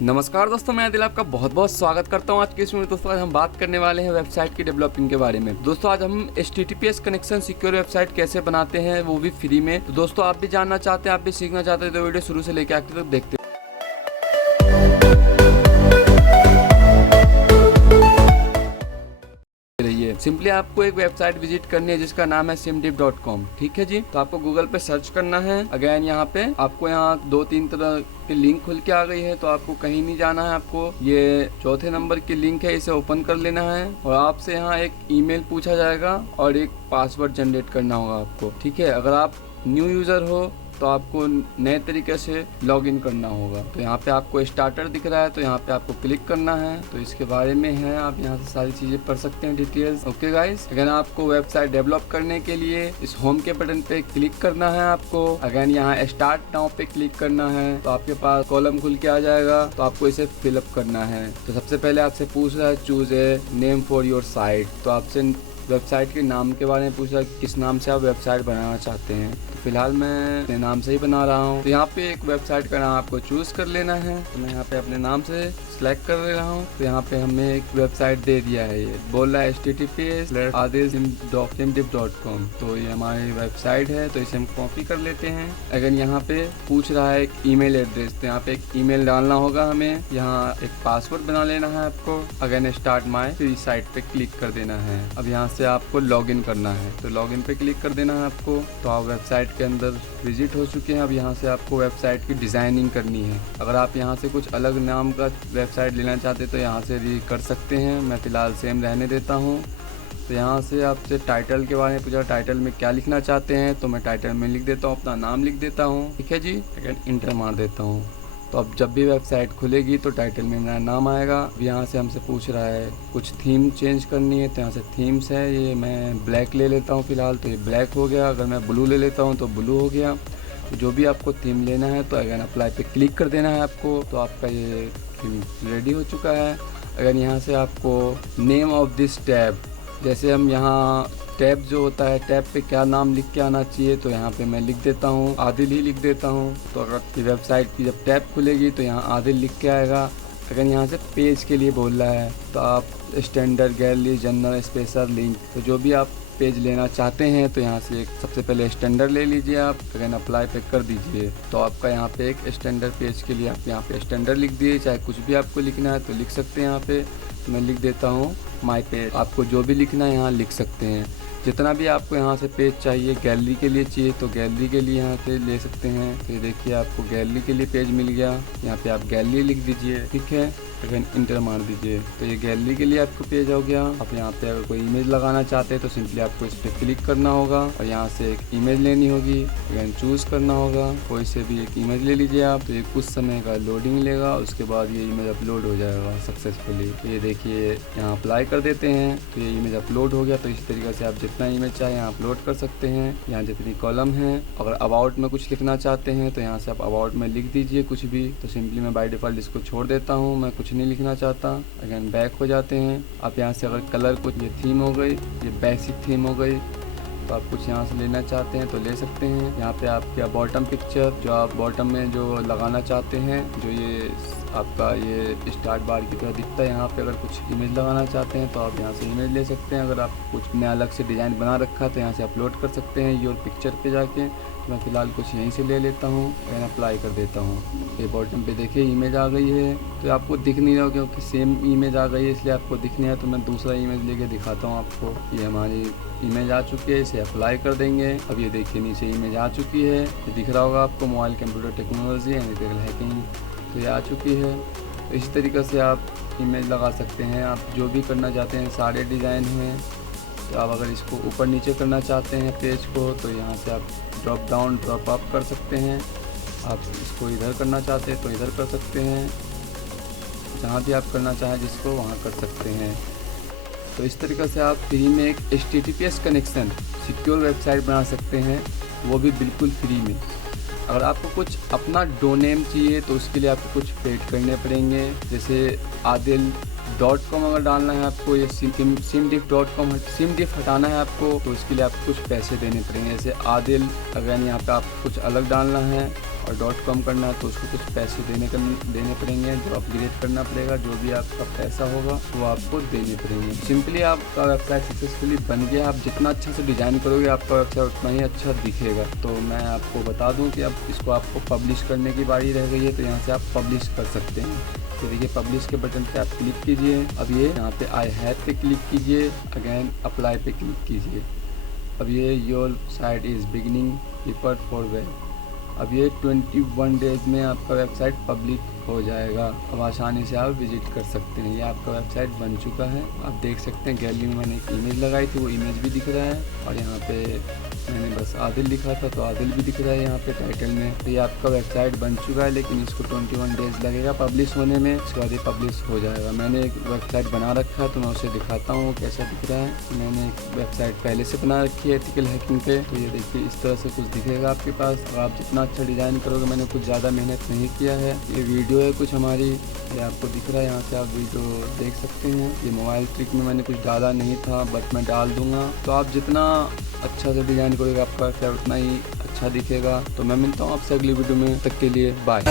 नमस्कार दोस्तों, मैं दिल आपका बहुत बहुत स्वागत करता हूं। आज की इस वीडियो में दोस्तों आज हम बात करने वाले हैं वेबसाइट की डेवलपिंग के बारे में। दोस्तों आज हम HTTPS कनेक्शन सिक्योर वेबसाइट कैसे बनाते हैं, वो भी फ्री में। तो दोस्तों आप भी जानना चाहते हैं, आप भी सीखना चाहते हैं तो वीडियो शुरू से लेकर आखिर तक देखते रहिए। सिंपली आपको एक वेबसाइट विजिट करनी है जिसका नाम है simdiff.com। ठीक है जी, तो आपको गूगल पे सर्च करना है। अगेन यहाँ पे आपको यहाँ 2-3 तरह की लिंक खुल के आ गई है, तो आपको कहीं नहीं जाना है। आपको ये चौथे नंबर की लिंक है, इसे ओपन कर लेना है और आपसे यहाँ एक ईमेल पूछा जाएगा और एक पासवर्ड जनरेट करना होगा आपको। ठीक है, अगर आप न्यू यूजर हो तो आपको नए तरीके से लॉगिन करना होगा। तो यहाँ पे आपको स्टार्टर दिख रहा है, तो यहाँ पे आपको क्लिक करना है। तो इसके बारे में है, आप यहाँ से सारी चीजें पढ़ सकते हैं डिटेल्स। ओके गाइस, अगर आपको वेबसाइट डेवलप करने के लिए इस होम के बटन पे क्लिक करना है आपको। अगर यहाँ स्टार्ट नाउ पे क्लिक करना है तो आपके पास कॉलम खुल के आ जाएगा, तो आपको इसे फिलअप करना है। तो सबसे पहले आपसे पूछ रहा है choose a name for your site. तो आपसे वेबसाइट के नाम के बारे में पूछ रहा है, किस नाम से आप वेबसाइट बनाना चाहते हैं। तो फिलहाल मैं अपने नाम से ही बना रहा हूँ। तो यहाँ पे एक वेबसाइट का नाम आपको चूज कर लेना है। तो मैं यहाँ पे अपने नाम से सिलेक्ट कर ले रहा हूँ। तो यहाँ पे हमें एक वेबसाइट दे दिया है, ये बोल रहा है https://simdiff.com। तो ये हमारी वेबसाइट है, तो इसे हम कॉपी कर लेते हैं। अगर यहाँ पे पूछ रहा है एक ईमेल एड्रेस, तो यहाँ पे एक ईमेल डालना होगा हमें। यहाँ एक पासवर्ड बना लेना है आपको। अगर स्टार्ट माय फ्री साइट पे क्लिक कर देना है। अब यहाँ से आपको लॉगिन करना है, तो लॉगिन पे क्लिक कर देना है आपको। तो आप वेबसाइट के अंदर विजिट हो चुके हैं। अब यहाँ से आपको वेबसाइट की डिजाइनिंग करनी है। अगर आप यहाँ से कुछ अलग नाम का वेबसाइट लेना चाहते तो यहाँ से भी कर सकते हैं। मैं फिलहाल सेम रहने देता हूँ। तो यहाँ से आपसे टाइटल के बारे में पूछा, टाइटल में क्या लिखना चाहते हैं। तो मैं टाइटल में लिख देता हूँ, अपना नाम लिख देता हूँ। ठीक है जी, अगर इंटर मार देता हूँ। तो अब जब भी वेबसाइट खुलेगी तो टाइटल में मेरा नाम आएगा। अब यहाँ से हमसे पूछ रहा है कुछ थीम चेंज करनी है, तो यहाँ से थीम्स है। ये मैं ब्लैक ले लेता हूँ फिलहाल, तो ये ब्लैक हो गया। अगर मैं ब्लू ले लेता हूँ तो ब्लू हो गया। तो जो भी आपको थीम लेना है तो अगर अप्लाई पे क्लिक कर देना है आपको, तो आपका ये थीम रेडी हो चुका है। अगर यहाँ से आपको नेम ऑफ दिस टैब, जैसे हम यहाँ टैब जो होता है, टैब पे क्या नाम लिख के आना चाहिए, तो यहाँ पे मैं लिख देता हूँ आदिल ही लिख देता हूँ। तो अगर वेबसाइट की जब टैब खुलेगी तो यहाँ आदिल लिख के आएगा। अगर यहाँ से पेज के लिए बोल रहा है तो आप standard, gallery, general, special, link, तो जो भी आप पेज लेना चाहते हैं तो यहाँ से एक सबसे पहले स्टैंडर्ड ले लीजिए आप। अगर अप्लाई पे कर दीजिए तो आपका यहाँ पे एक स्टैंडर्ड पेज के लिए आप यहाँ पे स्टैंडर्ड लिख दिए। चाहे कुछ भी आपको लिखना है तो लिख सकते हैं यहाँ पे। तो मैं लिख देता हूँ माई पेज। आपको जो भी लिखना है यहाँ लिख सकते हैं। जितना भी आपको यहाँ से पेज चाहिए, गैलरी के लिए चाहिए तो गैलरी के लिए यहाँ से ले सकते हैं। तो ये देखिए आपको गैलरी के लिए पेज मिल गया। यहाँ पे आप गैलरी लिख दीजिए। ठीक है, अगर इंटर मार दीजिए तो ये गैलरी के लिए आपको पेज हो गया। आप यहाँ पे अगर कोई इमेज लगाना चाहते हैं तो सिंपली आपको इस पर क्लिक करना होगा और यहाँ से एक इमेज लेनी होगी। अगर चूज करना होगा, कोई से भी एक इमेज ले लीजिए आप। तो ये कुछ समय का लोडिंग लेगा, उसके बाद ये इमेज अपलोड हो जाएगा सक्सेसफुली। तो ये देखिए यहाँ अप्लाई कर देते हैं तो ये इमेज अपलोड हो गया। तो इस तरीके से आप जितना इमेज चाहे यहाँ अपलोड कर सकते हैं। यहाँ जितनी कॉलम है, अगर अबाउट में कुछ लिखना चाहते हैं तो यहाँ से आप अबाउट में लिख दीजिए कुछ भी। तो सिंपली मैं बाय डिफॉल्ट इसको छोड़ देता हूँ, मैं कुछ नहीं लिखना चाहता। अगेन बैक हो जाते हैं। आप यहाँ से अगर कलर कुछ, ये थीम हो गई, ये बेसिक थीम हो गई, तो आप कुछ यहाँ से लेना चाहते हैं तो ले सकते हैं। यहाँ पे आपके बॉटम पिक्चर, जो आप बॉटम में जो लगाना चाहते हैं, जो ये आपका ये स्टार्ट बार की तरह दिखता है, यहाँ पे अगर कुछ इमेज लगाना चाहते हैं तो आप यहाँ से इमेज ले सकते हैं। अगर आप कुछ नया अलग से डिज़ाइन बना रखा है तो यहाँ से अपलोड कर सकते हैं योर पिक्चर पे जाके। मैं फ़िलहाल कुछ यहीं से ले लेता हूँ, मैं अप्लाई कर देता हूँ। ये बॉटम पे देखिए इमेज आ गई है। तो आपको दिख नहीं रहा क्योंकि सेम इमेज आ गई है, इसलिए आपको दिख नहीं है। तो मैं दूसरा इमेज लेके दिखाता हूँ आपको। ये हमारी इमेज आ चुकी है, इसे अप्लाई कर देंगे। अब ये देखिए नीचे इमेज आ चुकी है, ये दिख रहा होगा आपको, mobile computer technology and ethical hacking. तो ये आ चुकी है। तो इस तरीके से आप इमेज लगा सकते हैं। आप जो भी करना चाहते हैं, सारे डिज़ाइन हैं। तो आप अगर इसको ऊपर नीचे करना चाहते हैं पेज को, तो यहाँ से आप ड्रॉप डाउन, ड्रॉप अप कर सकते हैं। आप इसको इधर करना चाहते हैं तो इधर कर सकते हैं। जहाँ भी आप करना चाहें जिसको, वहाँ कर सकते हैं। तो इस तरीके से आप फ्री में एक HTTPS कनेक्शन सिक्योर वेबसाइट बना सकते हैं, वो भी बिल्कुल फ्री में। अगर आपको कुछ अपना डोमेन चाहिए तो उसके लिए आपको कुछ पेड करने पड़ेंगे। जैसे adil.com अगर डालना है आपको, ये simdiff.com simdiff हटाना है आपको, तो इसके लिए आपको कुछ पैसे देने पड़ेंगे। जैसे आदिल, अगर यहाँ पे आपको कुछ अलग डालना है और .com करना है तो उसको कुछ पैसे देने पड़ेंगे, जो अपग्रेड करना पड़ेगा। जो भी आपका पैसा होगा वो आपको देने पड़ेंगे। सिंपली आपका वेबसाइट सक्सेसफुली बन गया। आप जितना अच्छा से डिज़ाइन करोगे आपका वेबसाइट उतना ही अच्छा दिखेगा। तो मैं आपको बता दूं कि अब इसको आपको पब्लिश करने की बारी रह गई है, तो यहाँ से आप पब्लिश कर सकते हैं। तो देखिए पब्लिश के बटन पे आप क्लिक कीजिए। अब ये यहाँ पे आई हैव पे क्लिक कीजिए, अगेन अप्लाई पे क्लिक कीजिए। अब ये your site is beginning prepared for web. अब ये 21 डेज़ में आपका वेबसाइट पब्लिक हो जाएगा। अब आसानी से आप विजिट कर सकते हैं। ये आपका वेबसाइट बन चुका है। आप देख सकते हैं गैलरी में मैंने एक इमेज लगाई थी, वो इमेज भी दिख रहा है, और यहाँ पे मैंने बस आदिल लिखा था तो आदिल भी दिख रहा है यहाँ पे टाइटल में। तो ये आपका वेबसाइट बन चुका है, लेकिन इसको 21 डेज़ लगेगा पब्लिश होने में। उसके बाद ये पब्लिश हो जाएगा। मैंने एक वेबसाइट बना रखा है तो मैं उसे दिखाता हूँ कैसा दिख रहा है। मैंने एक वेबसाइट पहले से बना रखी है एथिकल हैकिंग पे। तो ये देखिए इस तरह से कुछ दिखेगा आपके पास। और आप जितना अच्छा डिज़ाइन करोगे, मैंने कुछ ज़्यादा मेहनत नहीं किया है। ये वीडियो है कुछ हमारी, ये आपको दिख रहा है, यहाँ से आप वीडियो देख सकते हैं। ये मोबाइल ट्रिक में मैंने कुछ डाला नहीं था, बट मैं डाल दूंगा। तो आप जितना अच्छा से डिज़ाइन करोगे आपका वेबसाइट उतना ही अच्छा दिखेगा। तो मैं मिलता हूँ आपसे अगली वीडियो में, तक के लिए बाय।